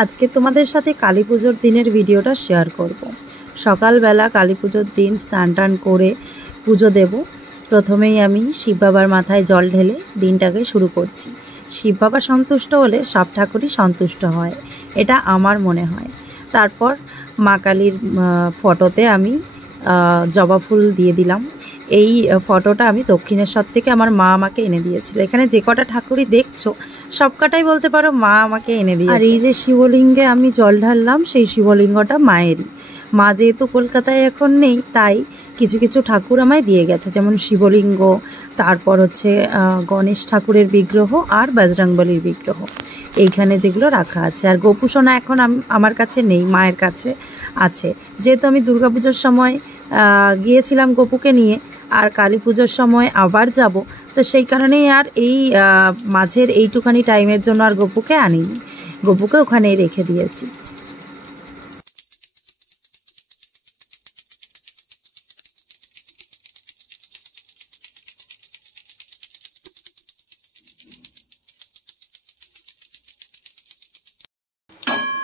আজকে তোমাদের সাথে কালী পুজোর দিনের ভিডিওটা শেয়ার করব। সকালবেলা কালী পুজোর দিন স্নান টান করে পুজো দেব। প্রথমেই আমি শিব বাবার মাথায় জল ঢেলে দিনটাকে শুরু করছি। শিব বাবা সন্তুষ্ট হলে সব ঠাকুরই সন্তুষ্ট হয়, এটা আমার মনে হয়। তারপর মা কালীর ফটোতে আমি জবা ফুল দিয়ে দিলাম। এই ফটোটা আমি দক্ষিণেশ্বর থেকে আমার মা আমাকে এনে দিয়েছিল। এখানে যে কটা ঠাকুরই দেখছো সব কটাই বলতে পারো মা আমাকে এনে দিয়েছে। আর এই যে শিবলিঙ্গে আমি জল ঢাললাম, সেই শিবলিঙ্গটা মায়েরই। মা যেহেতু কলকাতায় এখন নেই, তাই কিছু কিছু ঠাকুর আমায় দিয়ে গেছে, যেমন শিবলিঙ্গ, তারপর হচ্ছে গণেশ ঠাকুরের বিগ্রহ আর বজরংবলীর বিগ্রহ এইখানে যেগুলো রাখা আছে। আর গোপুসোনা এখন আমার কাছে নেই, মায়ের কাছে আছে। যেহেতু আমি দুর্গাপুজোর সময় গিয়েছিলাম গোপুকে নিয়ে, আর কালী পুজোর সময় আবার যাব, তো সেই কারণেই আর এই মাঝের এইটুখানি টাইমের জন্য আর গোপুকে আনিনি, গোপুকে ওখানেই রেখে দিয়েছি।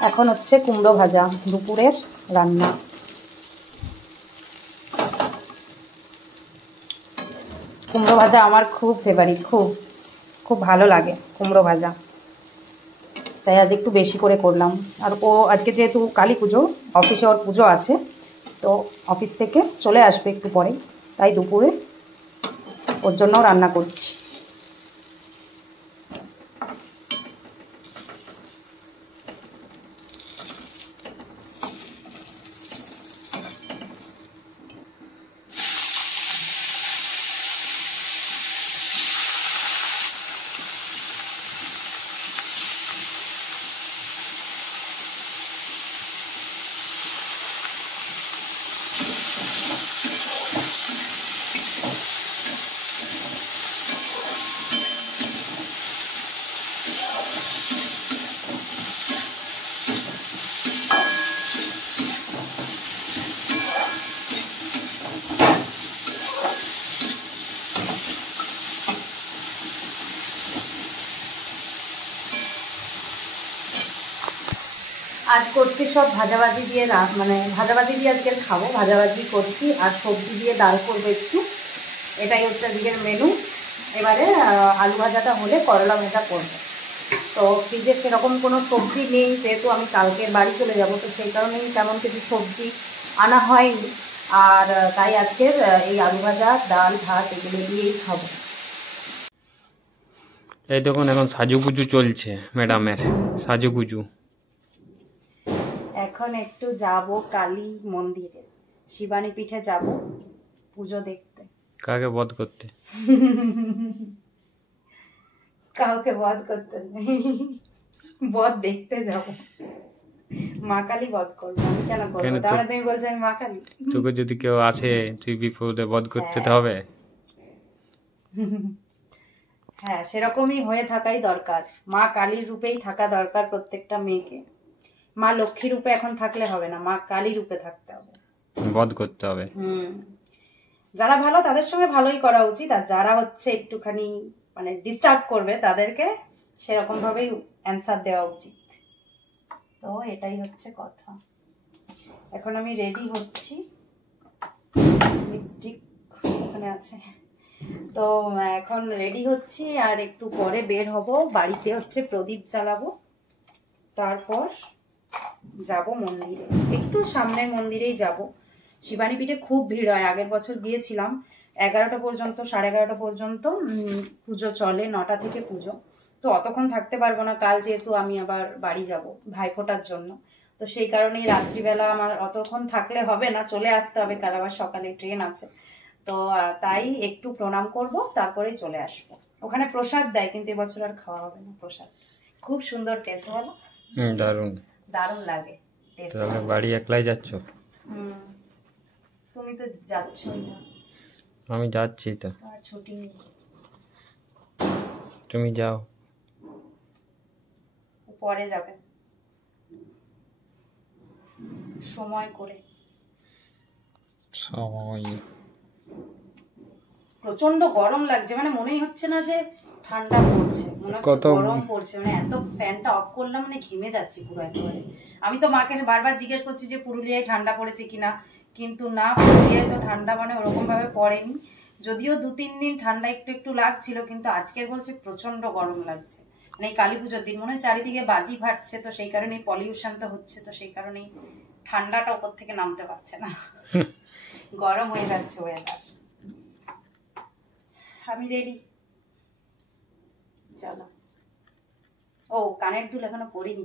এখন হচ্ছে কুমড়ো ভাজা, দুপুরের রান্না। কুমড়ো ভাজা আমার খুব ফেভারিট, খুব ভালো লাগে কুমড়ো ভাজা, তাই আজ একটু বেশি করে করলাম। আর ও আজকে যেহেতু কালী পুজো, অফিসে ওর পুজো আছে, তো অফিস থেকে চলে আসবে একটু পরে, তাই দুপুরে ওর জন্য রান্না করছি। আজ করছি সব ভাজাভাজি দিয়ে, মানে ভাজাভাজি দিয়ে আজকে খাবো, ভাজাভাজি করছি আর সবজি দিয়ে ডাল করবো একটু, এটাই হচ্ছে আজকের মেনু। এবারে আলু ভাজাটা হলে করলা ভাজা করবো। তো ফ্রিজে সেরকম কোনো সবজি নেই, যেহেতু আমি কালকে বাড়ি চলে যাব, তো সেই কারণেই তেমন কিছু সবজি আনা হয়নি। আর তাই আজকের এই আলু ভাজা, ডাল, ভাত এগুলো দিয়েই খাবো। এই দেখুন এখন সাজুগুজু চলছে ম্যাডামের, সাজুগুজু। এখন একটু যাব কালী মন্দিরে, শিবানী পীঠে যাব পুজো দেখতে। কাকে বধ করতে? কাউকে বধ করতে নেই, বধ দেখতে যাব। মা কালী বধ করবো, আমি কেন করবো? তাহলে তুমি বলছো আমি মা কালী? তোকে যদি কেউ আসে তুই বিপদে বধ করতে হবে। হ্যাঁ, সেরকমই হয়ে থাকাই দরকার, মা কালীর রূপেই থাকা দরকার প্রত্যেকটা মেয়েকে। মা লক্ষ্মী রূপে এখন থাকলে হবে না, মা কালী রূপে থাকতে হবে, বধ করতে হবে। যারা ভালো তাদের সঙ্গে ভালোই করা উচিত, আর যারা হচ্ছে একটুখানি মানে ডিস্টার্ব করবে তাদেরকে সেরকম ভাবেই অ্যান্সার দেওয়া উচিত। তো এটাই হচ্ছে কথা। এখন আমি রেডি হচ্ছি, লিপস্টিক ওখানে আছে, তো এখন রেডি হচ্ছি আর একটু পরে বের হব। বাড়িতে হচ্ছে প্রদীপ জ্বালাবো, তারপর যাব মন্দিরে, একটু সামনের মন্দিরেই যাব। শিবানী পীঠে খুব ভিড় হয়, আগের বছর গিয়েছিলাম, 11টা পর্যন্ত, 11:30 পর্যন্ত পুজো চলে, 9টা থেকে পুজো। তো অতক্ষণ থাকতে পারবো না, কাল যেহেতু আমি আবার বাড়ি যাব ভাইফোঁটার জন্য, তো সেই কারণেই রাত্রিবেলা আমার অতক্ষণ থাকলে হবে না, চলে আসতে হবে, কাল আবার সকালে ট্রেন আছে। তো তাই একটু প্রণাম করব, তারপরেই চলে আসবো। ওখানে প্রসাদ দেয়, কিন্তু এবছর আর খাওয়া হবে না প্রসাদ। খুব সুন্দর টেস্ট, বলো? দারুণ দারুণ লাগে টেস্ট। তাহলে বাড়ি একলাই যাচ্ছ? তুমি তো যাচ্ছই না। আমি যাচ্ছি তো। ছুটি নেই। তুমি যাও। পরে যাবে সময় করে। সময় প্রচন্ড গরম লাগছে, মানে মনেই হচ্ছে না যে ঠান্ডা পড়ছে, মনে হচ্ছে গরম পড়ছে, মানে এত ফ্যানটা অফ করলাম মানে ঘেমে যাচ্ছি পুরো একেবারে। আমি তো মাকে বারবার জিজ্ঞেস করছি যে পুরুলিয়ায় ঠান্ডা পড়েছে কিনা, কিন্তু না, পুরুলিয়ায় তো ঠান্ডা মানে ওরকম ভাবে পড়েনি। যদিও 2-3 দিন ঠান্ডা একটু একটু লাগছিল, কিন্তু আজকের বলছে প্রচন্ড গরম লাগছে। মানে এই কালী পুজোর দিন মনে হয় চারিদিকে বাজি ফাটছে, তো সেই কারণেই পলিউশন তো হচ্ছে, তো সেই কারণেই ঠান্ডাটা উপর থেকে নামতে পারছে না, গরম হয়ে যাচ্ছে ওয়েদার। আমি রেডি, চলো। ও কানের দুল এখনো পরিনি,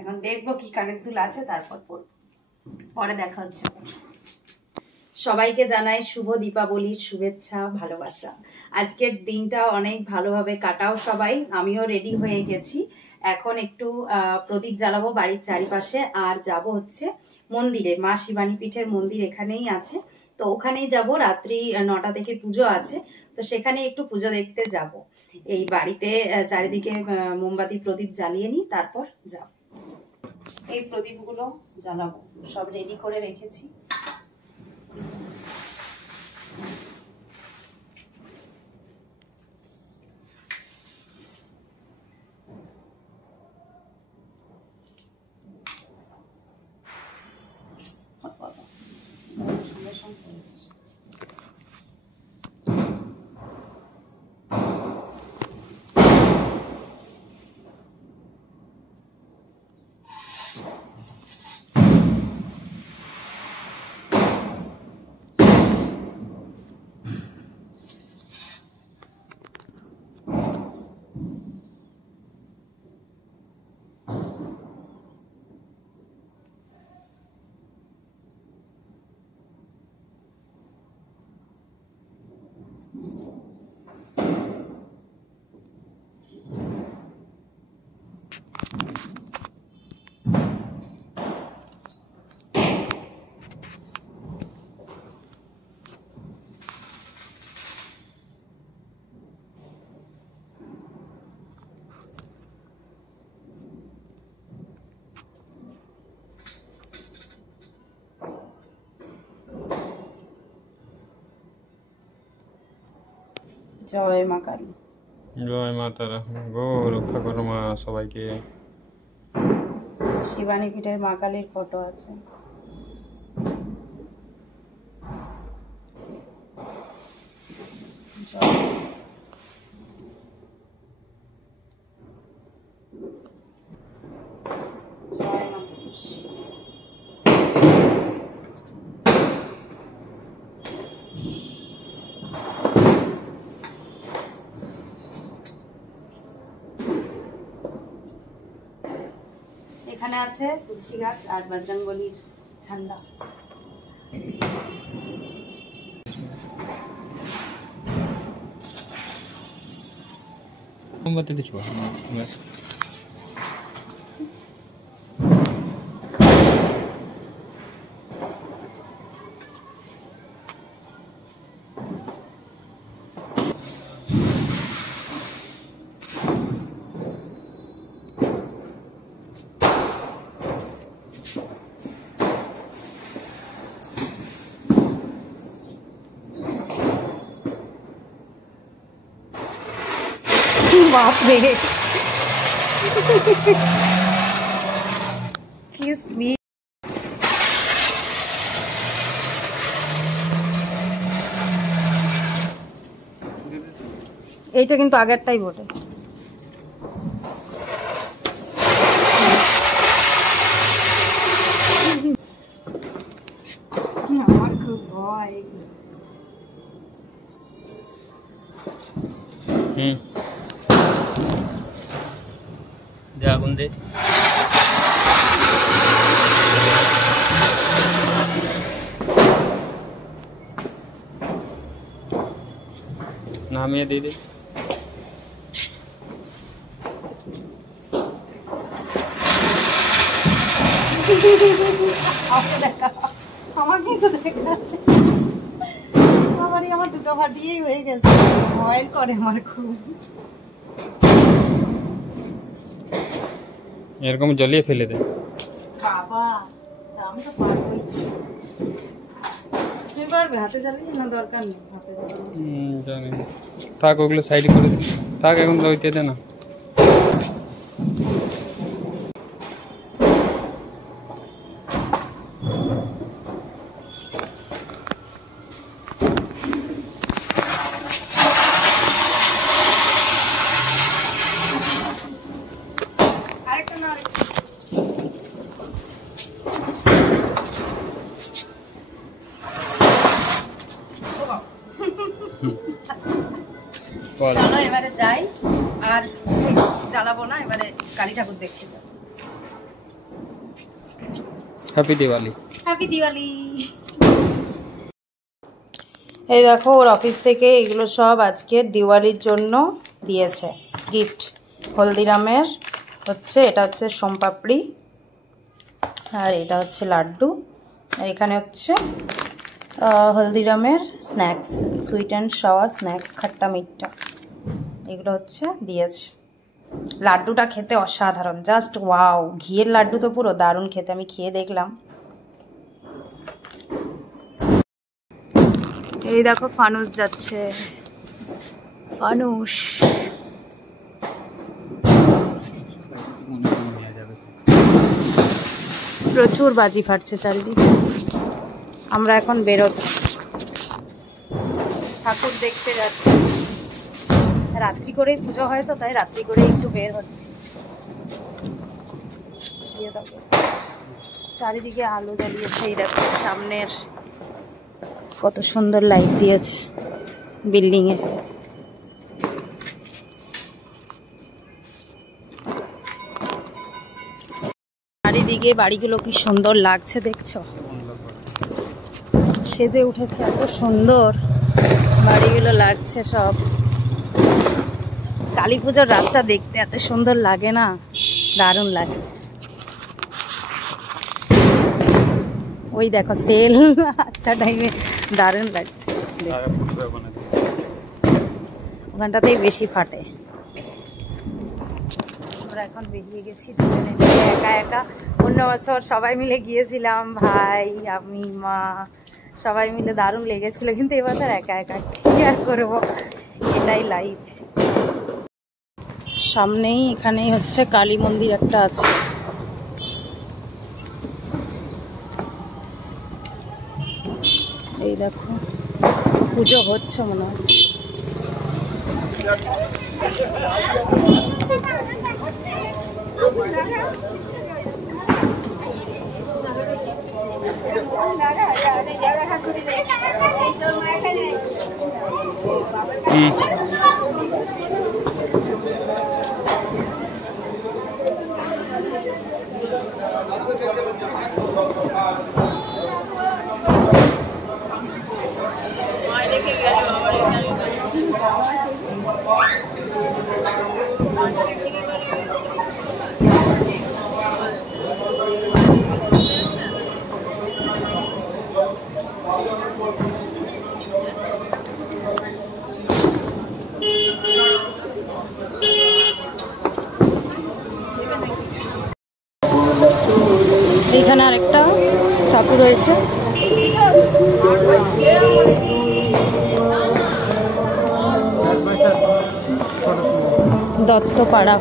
এখন দেখবো কি কানের দুল আছে, তারপর পরবো, পরে দেখা হচ্ছে। সবাইকে জানাই শুভ দীপাবলির শুভেচ্ছা, ভালোবাসা। আজকের দিনটা অনেক ভালোভাবে কাটাও সবাই। আমিও রেডি হয়ে গেছি, এখন একটু প্রদীপ জ্বালাবো বাড়ির চারিপাশে, আর যাব হচ্ছে মন্দিরে। মা শিবানী পীঠের মন্দির এখানেই আছে, তো ওখানেই যাব। রাত্রি 9টা থেকে পুজো আছে, তো সেখানে একটু পুজো দেখতে যাব। এই বাড়িতে চারিদিকে মোমবাতি প্রদীপ জ্বালিয়ে নিই, তারপর যাব। এই প্রদীপগুলো জ্বালাবো, সব রেডি করে রেখেছি। জয় মা কালী। জয় মা তারা, গো রক্ষা করো মা সবাইকে। শিবানী পীঠের মা কালীর ফটো আছে। এখানে আছে তুলসী গাছ আর বজরংবলীর ঝান্ডা। মোমবাতি কিছু बाप रे किस मी এইটা কিন্তু আগেরটাই বটে। আমার খুব ভয়। আগুন দে। নামিয়ে দিয়ে দে। আমাকে তো দেখা আবারই আমার দুটো ফাটিয়েই হয়ে গেছে, ভয় করে আমার খুব। এরকম জ্বলিয়ে ফেলে দে বাবা, আমি তো পারবই। তুই পারবে? হাতে জ্বালিয়ে না দরকার নেই, হাতে জ্বালিয়ে জানি থাক, ওগুলো সাইড করে দে। থাক এখন লইতে দে না। চলো এবারে যাই, আর জ্বালাবো না, এবারে কালী ঠাকুর দেখতে যাবো। হ্যাপি দিওয়ালি। হ্যাপি দিওয়ালি। এই দেখো ওর অফিস থেকে এগুলো সব আজকের দিওয়ালির জন্য দিয়েছে গিফট। হলদিরামের হচ্ছে, এটা হচ্ছে সোমপাপড়ি, আর এটা হচ্ছে লাড্ডু, আর এখানে হচ্ছে হলদিরামের snacks, sweet and sour snacks, খাট্টা মিঠা, এগুলো হচ্ছে দিয়েছে। লাড্ডুটা খেতে অসাধারণ, জাস্ট ওয়াও। ঘিয়ের লাড্ডু তো পুরো দারুণ খেতে, আমি খেয়ে দেখলাম। এই দেখো ফানুস যাচ্ছে, ফানুস। প্রচুর বাজি ফাটছে চারিদিকে। আমরা এখন বেরোচ্ছি, ঠাকুর দেখতে যাচ্ছি। রাত্রি করেই পুজো হয় তো, তাই রাত্রি করে একটু বের হচ্ছি। চারিদিকে আলো জ্বালিয়েছে, এই দেখো সামনের কত সুন্দর লাইট দিয়েছে বিল্ডিং এ। চারিদিকে বাড়িগুলো কি সুন্দর লাগছে দেখছো, সেজে উঠেছে, এত সুন্দর বাড়িগুলো লাগছে সব। কালী পুজোর রাতটা দেখতে এত সুন্দর লাগে না, দারুণ লাগে। ওই দেখো সেল, আচ্ছা টাইমে দারুণ লাগছে। ওখানটাতেই বেশি ফাটে। আমরা এখন বেরিয়ে গেছি দুজনে মিলে, একা একা। অন্য বছর সবাই মিলে গিয়েছিলাম, ভাই আমি মা সবাই মিলে, দারুণ লেগেছিল। কিন্তু এবছর একা একা, কি আর করবো, এটাই লাইফ। সামনেই এখানেই হচ্ছে কালী মন্দির একটা আছে। এই দেখো পুজো হচ্ছে মনে হয়। এইখানে আরেকটা ঠাকুর রয়েছে, দত্তপাড়া।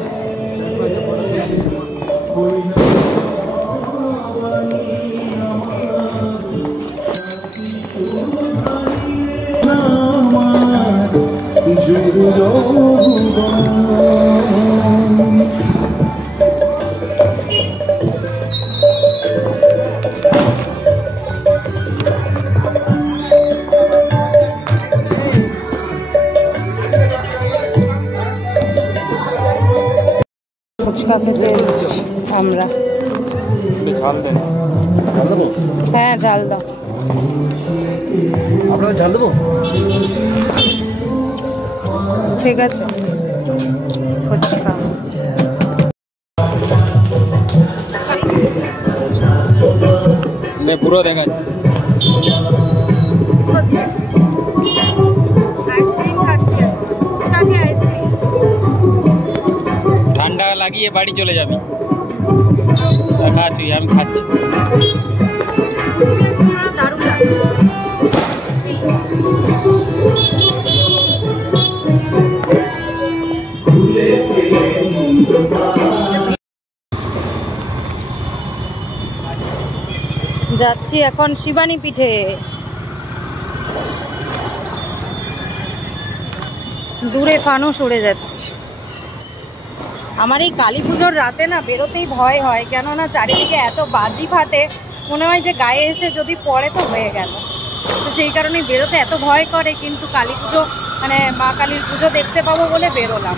ফুচকা খেতে এসেছি আমরা। হ্যাঁ ঝাল দাও। আপনাদের ঝাল দেবো? ঠিক আছে। ফুচকা পুরো দেখাচ্ছি। ঠান্ডা লাগিয়ে বাড়ি চলে যাবি। খাচ্ছি, আমি খাচ্ছি। যাচ্ছি এখন শিবানী পিঠে। দূরে ফানুস উড়ে যাচ্ছে। আমার এই কালী পুজোর রাতে না বেরোতেই ভয় হয়, কেননা চারিদিকে এত বাজি ফাটে, মনে হয় যে গায়ে এসে যদি পড়ে তো হয়ে গেল। তো সেই কারণেই বেরোতে এত ভয় করে, কিন্তু কালী পুজো মানে মা কালীর পুজো দেখতে পাবো বলে বেরোলাম।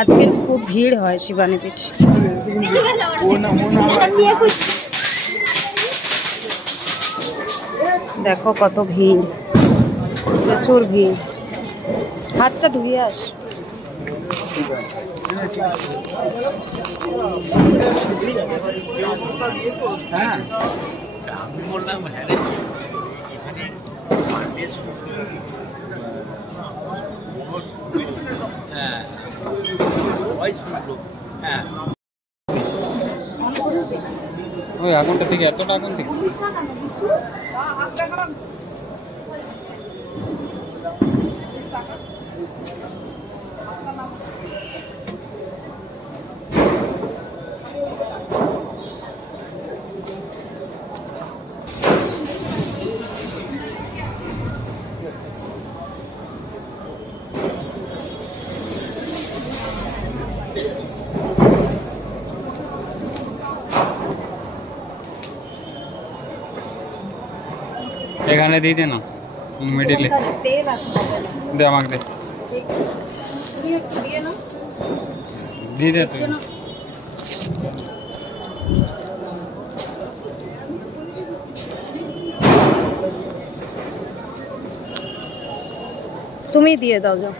আজকের খুব ভিড় হয় শিবানী পীঠ। দেখো কত ভিড়, প্রচুর ভিড়। হাতটা ধুয়ে আস। ওই আগুনটা থেকে এতটা আগুন থেকে এখানে দিয়ে দে না, মিডিলে দে, আমাকে দে, দিয়ে দে তুই। তুমি দিয়ে দাও, যাও।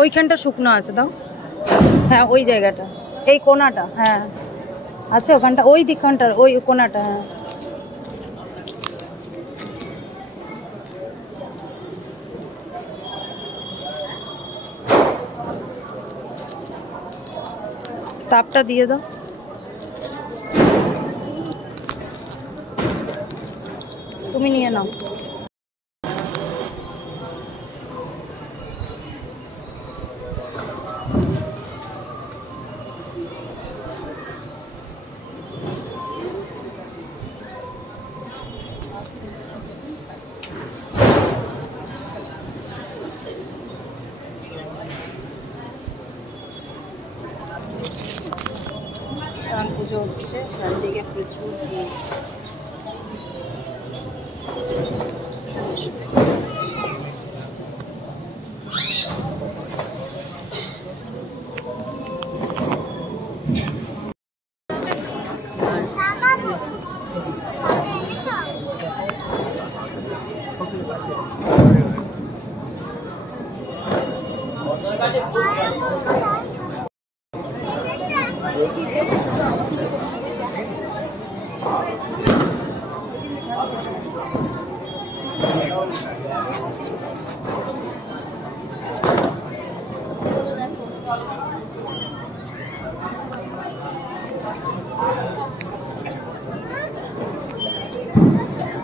ওইখানটা শুকনো আছে, দাও। হ্যাঁ ওই জায়গাটা, এই কোনাটা, হ্যাঁ আছে ওখানটা, ওই দিকখানটার ওই কোনাটা। হ্যাঁ তাপটা দিয়ে দাও। তুমি নিয়ে নাও। পুজো হচ্ছে, চারদিকে প্রচুর ভিড়।